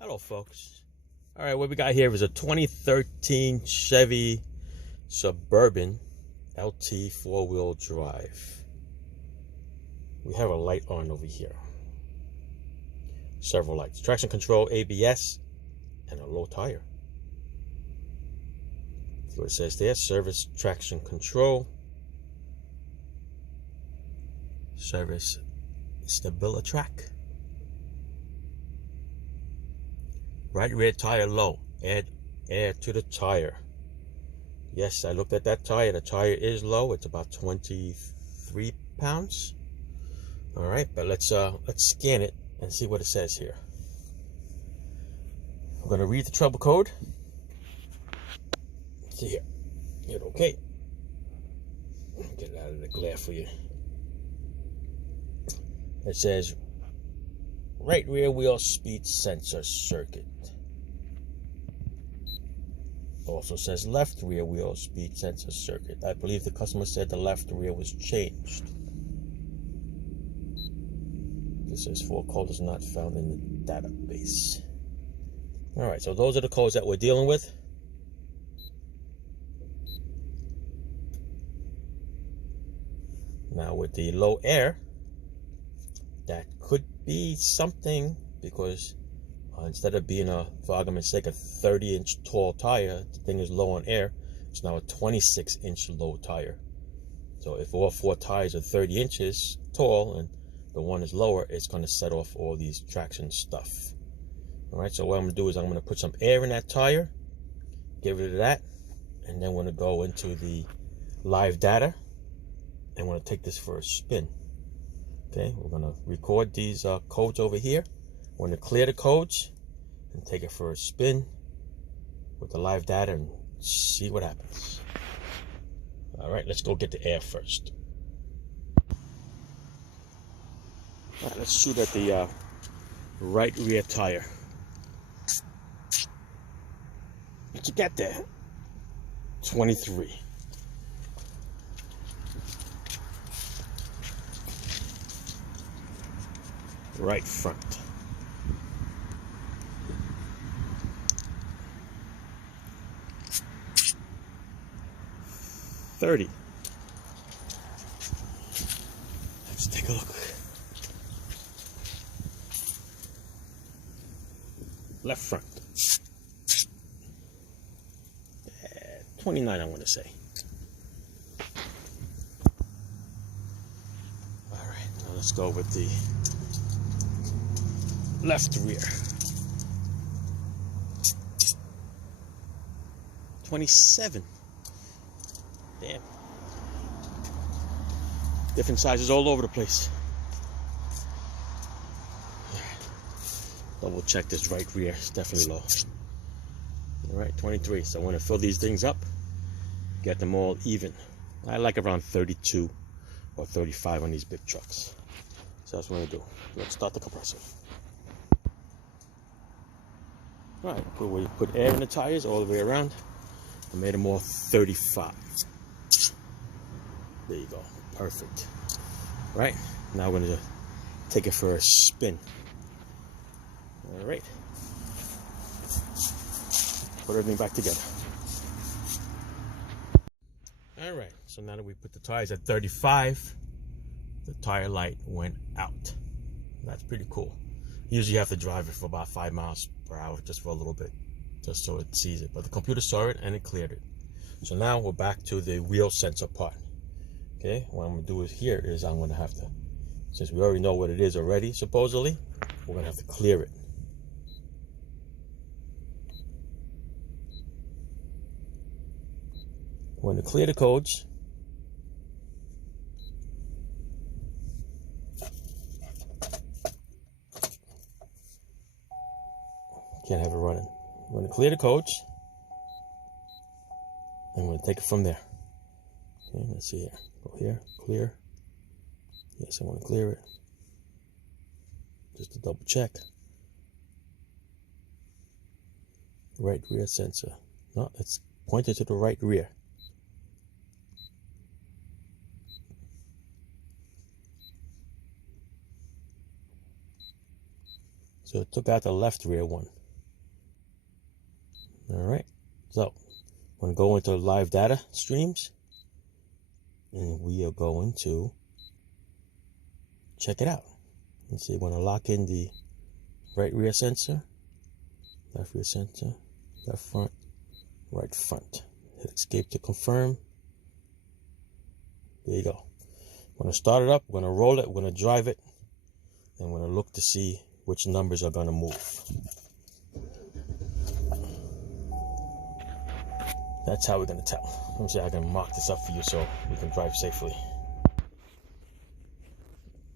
Hello, folks. All right, what we got here is a 2013 Chevy Suburban LT four-wheel drive. We have a light on over here. Several lights. Traction control, ABS, and a low tire. See what it says there. Service traction control. Service Stabilitrack. Right rear tire low. Add air to the tire. Yes, I looked at that tire. The tire is low. It's about 23 pounds. All right, but let's scan it and see what it says here. I'm gonna read the trouble code. See here. Hit OK. Get it out of the glare for you. It says right rear wheel speed sensor circuit. Also says left rear wheel speed sensor circuit. I believe the customer said the left rear was changed. This says for code is not found in the database. Alright, so those are the codes that we're dealing with. Now with the low air, that could be something, because instead of being for argument's sake, a 30-inch tall tire, the thing is low on air. It's now a 26-inch low tire. So if all four tires are 30 inches tall and the one is lower, it's going to set off all these traction stuff. All right, so what I'm going to do is I'm going to put some air in that tire, get rid of that, and then we're going to go into the live data and we're going to take this for a spin. Okay, we're going to record these codes over here. We're going to clear the codes and take it for a spin with the live data and see what happens. All right, let's go get the air first. All right, let's shoot at the right rear tire. What you got there? 23. Right front. 30. Let's take a look. Left front. 29, I want to say. All right, now let's go with the left rear. 27. Damn. Different sizes all over the place. Double check this right rear. It's definitely low. All right, 23. So I want to fill these things up, get them all even. I like around 32 or 35 on these big trucks. So that's what I'm going to do. Let's start the compressor. All right, we put air in the tires all the way around. I made them all 35. There you go. Perfect. All right, now we're going to take it for a spin. All right. Put everything back together. All right, so now that we put the tires at 35, the tire light went out. That's pretty cool. Usually you have to drive it for about 5 miles per hour just for a little bit, just so it sees it. But the computer saw it and it cleared it. So now we're back to the wheel sensor part. Okay, what I'm gonna do is here is I'm gonna have to, since we already know what it is already, supposedly, we're gonna have to clear it. We're gonna clear the codes. Can't have it running. We're gonna clear the codes, and we're gonna take it from there. Okay, let's see here. Go here, clear. Yes, I want to clear it. Just to double check. Right rear sensor. No, it's pointed to the right rear. So it took out the left rear one. All right, so I'm going to go into live data streams, and we are going to check it out. Let's see, we're going to lock in the right rear sensor, left rear sensor, left front, right front. Hit escape to confirm. There you go. We're going to start it up, we're going to roll it, we're going to drive it, and we're going to look to see which numbers are going to move. That's how we're going to tell. Let me see, I can mark this up for you so you can drive safely.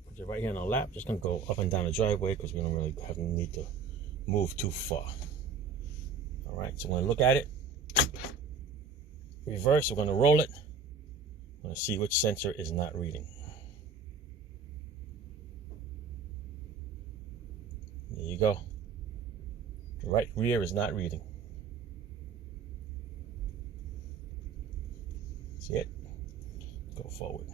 Put your right hand on the lap, just going to go up and down the driveway because we don't really have the need to move too far. All right, so we're going to look at it. Reverse, we're going to roll it. We're going to see which sensor is not reading. There you go. The right rear is not reading. See it? Go forward.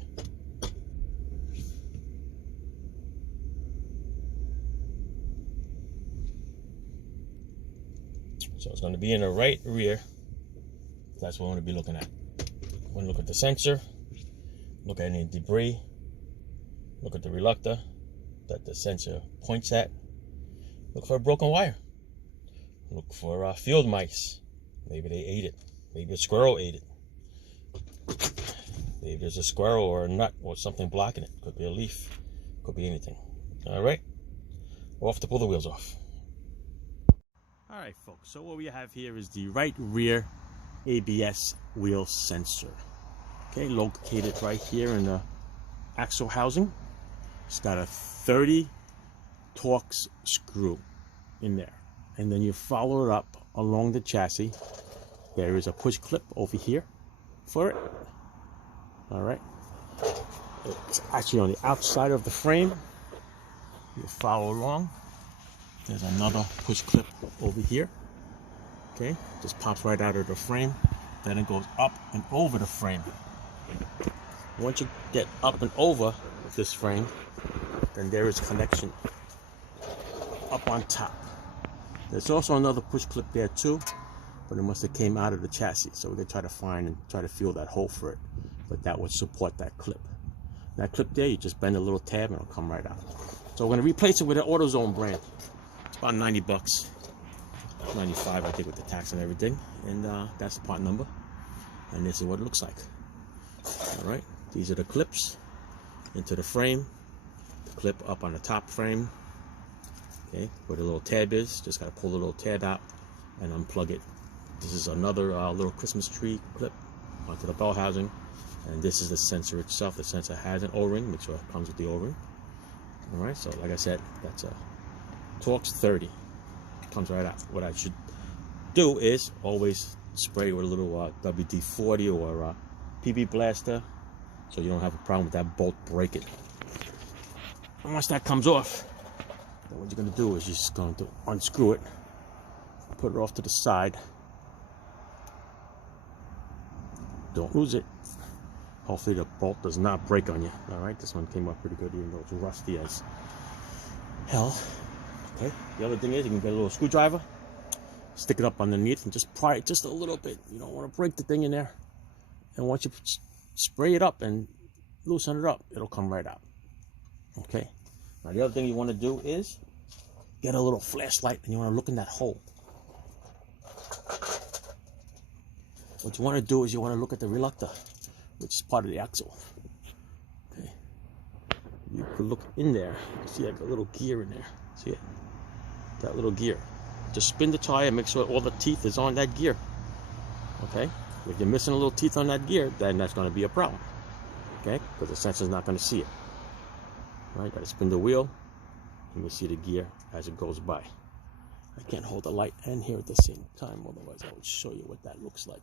So it's going to be in the right rear. That's what we're going to be looking at. We're going to look at the sensor, look at any debris, look at the reluctor that the sensor points at, look for a broken wire, look for field mice. Maybe they ate it. Maybe a squirrel ate it. Maybe there's a squirrel or a nut or something blocking it. Could be a leaf. Could be anything. All right. We'll have to pull the wheels off. All right, folks. So what we have here is the right rear ABS wheel sensor. Okay, located right here in the axle housing. It's got a 30 Torx screw in there. And then you follow it up along the chassis. There is a push clip over here for it. All right, it's actually on the outside of the frame. You follow along. There's another push clip over here. Okay, just pops right out of the frame. Then it goes up and over the frame. Once you get up and over this frame, then there is connection up on top. There's also another push clip there too, but it must have came out of the chassis. So we're gonna try to find and try to feel that hole for it. But that would support that clip. That clip there, you just bend a little tab and it'll come right out. So we're gonna replace it with an AutoZone brand. It's about 90 bucks. 95, I think, with the tax and everything. And that's the part number. And this is what it looks like. All right, these are the clips into the frame. The clip up on the top frame. Okay, where the little tab is. Just gotta pull the little tab out and unplug it. This is another little Christmas tree clip onto the bell housing. And this is the sensor itself. The sensor has an O-ring. Make sure it comes with the O-ring. All right, so like I said, that's a Torx 30. It comes right out. What I should do is always spray with a little WD-40 or PB Blaster, so you don't have a problem with that bolt breaking. And once that comes off, then what you're going to do is you're just going to unscrew it, put it off to the side. Don't lose it. Hopefully the bolt does not break on you. All right, this one came up pretty good, even though it's rusty as hell. Okay, the other thing is you can get a little screwdriver, stick it up underneath and just pry it just a little bit. You don't want to break the thing in there. And once you spray it up and loosen it up, it'll come right out. Okay, now the other thing you want to do is get a little flashlight and you want to look in that hole. What you want to do is you want to look at the reluctor, which is part of the axle. Okay, you can look in there. See like a little gear in there. See it? That little gear. Just spin the tire, make sure all the teeth is on that gear. Okay, if you're missing a little teeth on that gear, then that's going to be a problem. Okay, because the sensor's not going to see it. All right, got to spin the wheel, and you see the gear as it goes by. I can't hold the light and here at the same time, otherwise I would show you what that looks like.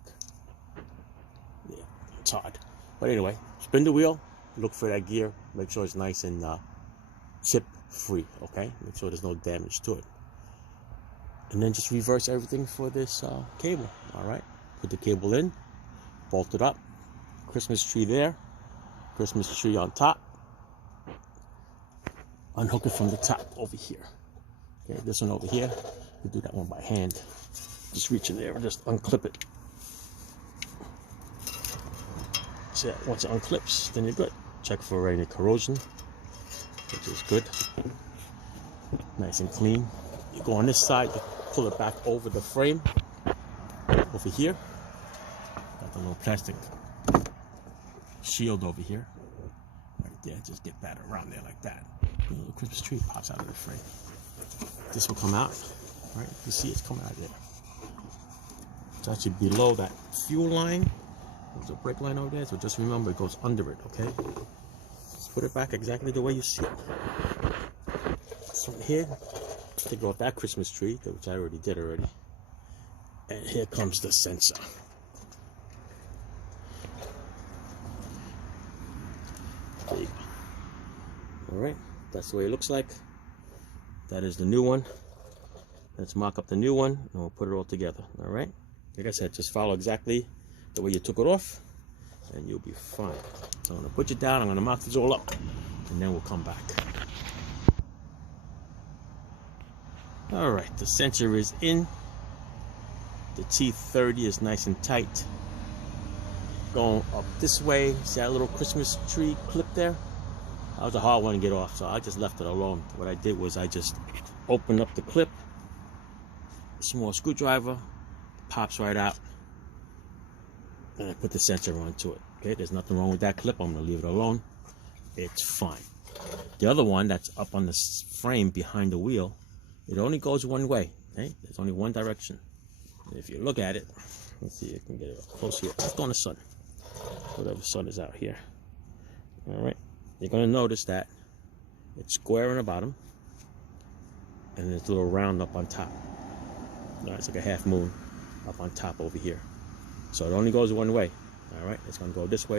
Yeah, it's hard. But anyway, spin the wheel, look for that gear, make sure it's nice and chip free, okay? Make sure there's no damage to it. And then just reverse everything for this cable, all right? Put the cable in, bolt it up, Christmas tree there, Christmas tree on top. Unhook it from the top over here. Okay, this one over here, you do that one by hand. Just reach in there and just unclip it. So yeah, once it unclips, then you're good. Check for any corrosion, which is good. Nice and clean. You go on this side, you pull it back over the frame, over here. Got the little plastic shield over here. Right there, just get that around there like that. The little Christmas tree pops out of the frame. This will come out, right? You see it's coming out there. It's actually below that fuel line. There's a brake line over there, so just remember it goes under it, okay? Just put it back exactly the way you see it. So from here, take off that Christmas tree, which I already did already. And here comes the sensor. There you go. Alright, that's the way it looks like. That is the new one. Let's mock up the new one and we'll put it all together. Alright? Like I said, just follow exactly the way you took it off and you'll be fine. So I'm going to put you down, I'm going to mock this all up and then we'll come back. Alright, the sensor is in. The T30 is nice and tight. Going up this way, see that little Christmas tree clip there? That was a hard one to get off, so I just left it alone. What I did was I just opened up the clip, small screwdriver, pops right out, and I put the sensor onto it. Okay, there's nothing wrong with that clip. I'm going to leave it alone. It's fine. The other one that's up on the frame behind the wheel, it only goes one way. Okay, there's only one direction. If you look at it, let's see if I can get it up close here. Let's go in the sun. Whatever sun is out here. All right, you're going to notice that it's square on the bottom, and there's a little round up on top. It's like a half moon up on top over here. So it only goes one way. All right, it's going to go this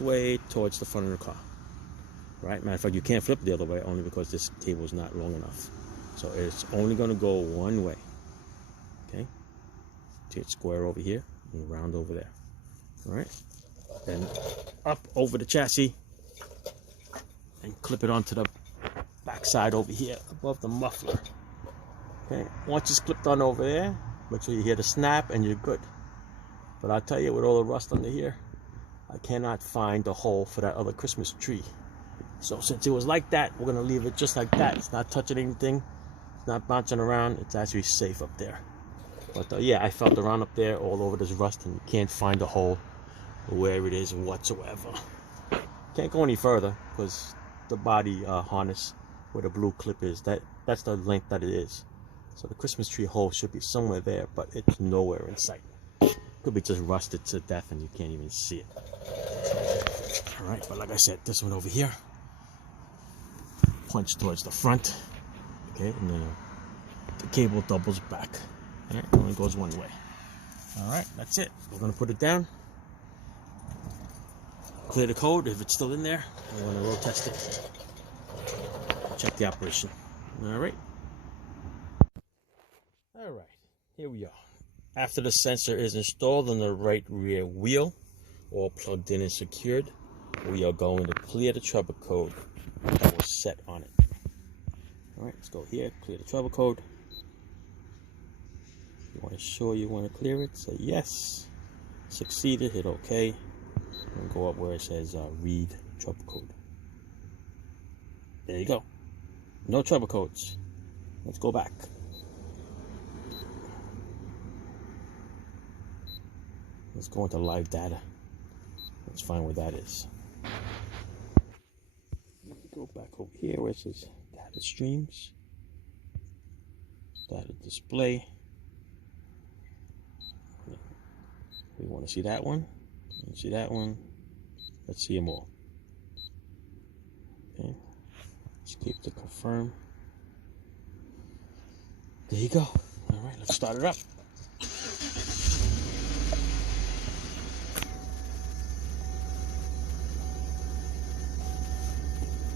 way towards the front of the car. Right, matter of fact, you can't flip it the other way only because this cable is not long enough. So it's only going to go one way. Okay, it's square over here and round over there. All right, then up over the chassis and clip it onto the back side over here above the muffler. Okay, once it's clipped on over there, make sure you hear the snap and you're good. But I'll tell you, with all the rust under here, I cannot find the hole for that other Christmas tree. So since it was like that, we're going to leave it just like that. It's not touching anything. It's not bouncing around. It's actually safe up there. But yeah, I felt around up there all over this rust and you can't find a hole where it is whatsoever. Can't go any further because the body harness where the blue clip is, that's the length that it is. So the Christmas tree hole should be somewhere there, but it's nowhere in sight. Could be just rusted to death and you can't even see it. All right, but like I said, this one over here, punch towards the front. Okay, and then the cable doubles back. All right, it only goes one way. All right, that's it. We're gonna put it down. Clear the code if it's still in there. We're gonna road test it. Check the operation. All right. All right, here we are. After the sensor is installed on the right rear wheel, all plugged in and secured, we are going to clear the trouble code that was set on it. All right, let's go here, clear the trouble code. You want to show you want to clear it, say yes. Succeeded, hit OK. And go up where it says read trouble code. There you go. No trouble codes. Let's go back. Let's go into live data. Let's find where that is. Go back over here where it says data streams, data display. We want to see that one. Let's see that one. Let's see them all. Okay. Let's keep to confirm. There you go. All right, let's start it up.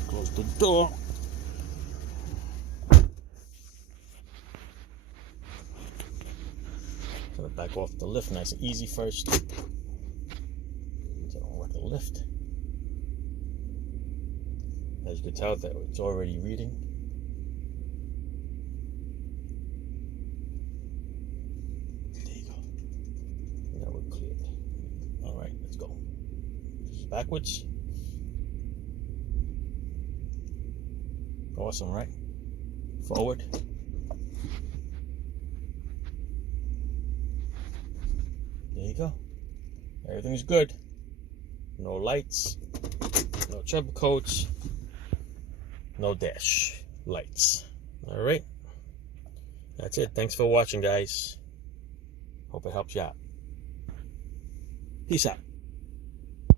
Close the door. Gonna back off the lift nice and easy first. So I don't work the lift. As you can tell, that it's already reading. backwards. Awesome, right? Forward. There you go. Everything's good. No lights, no treble coats, no dash lights. All right. That's it. Thanks for watching, guys. Hope it helps you out. Peace out.